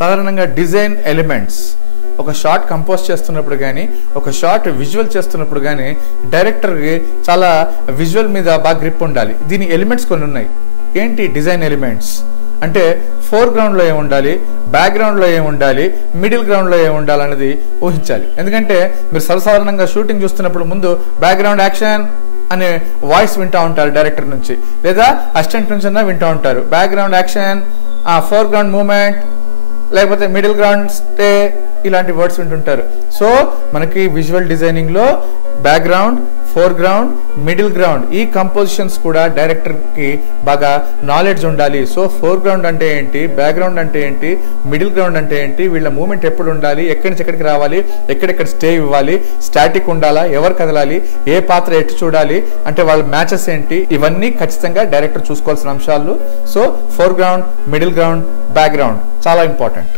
సాధారణంగా design elements ఒక short compose చేస్తున్నప్పుడు కానీ ఒక షార్ట్ విజువల్ చేస్తున్నప్పుడు కానీ డైరెక్టర్కి చాలా విజువల్ మీద బాగా గ్రిప్ ఉండాలి. దీని ఎలిమెంట్స్ కొన్ని ఉన్నాయి. ఏంటి డిజైన్ ఎలిమెంట్స్ అంటే ఫోర్గ్రౌండ్లో ఏమి ఉండాలి, బ్యాక్గ్రౌండ్లో ఏమి ఉండాలి, మిడిల్ గ్రౌండ్లో ఏమి ఉండాలి అనేది ఊహించాలి. ఎందుకంటే మీరు సర్వసాధారణంగా షూటింగ్ చూస్తున్నప్పుడు ముందు బ్యాక్గ్రౌండ్ యాక్షన్ అనే వాయిస్ వింటూ ఉంటారు డైరెక్టర్ నుంచి, లేదా అసిస్టెంట్ నుంచి అన్నా వింటూ ఉంటారు. బ్యాక్గ్రౌండ్ యాక్షన్, ఫోర్గ్రౌండ్ మూమెంట్, లేకపోతే మిడిల్ గ్రౌండ్ స్టే, ఇలాంటి వర్డ్స్ వింటుంటారు. సో మనకి విజువల్ డిజైనింగ్లో బ్యాక్గ్రౌండ్, ఫోర్గ్రౌండ్, మిడిల్ గ్రౌండ్ ఈ కంపోజిషన్స్ కూడా డైరెక్టర్కి బాగా నాలెడ్జ్ ఉండాలి. సో ఫోర్గ్రౌండ్ అంటే ఏంటి, బ్యాక్గ్రౌండ్ అంటే ఏంటి, మిడిల్ గ్రౌండ్ అంటే ఏంటి, వీళ్ళ మూమెంట్ ఎప్పుడు ఉండాలి, ఎక్కడి నుంచి ఎక్కడికి రావాలి, ఎక్కడెక్కడ స్టే ఇవ్వాలి, స్టాటిక్ ఉండాలా, ఎవరు కదలాలి, ఏ పాత్ర ఎటు చూడాలి, అంటే వాళ్ళ మ్యాచెస్ ఏంటి, ఇవన్నీ ఖచ్చితంగా డైరెక్టర్ చూసుకోవాల్సిన అంశాలు. So foreground, middle ground, background చాలా ఇంపార్టెంట్.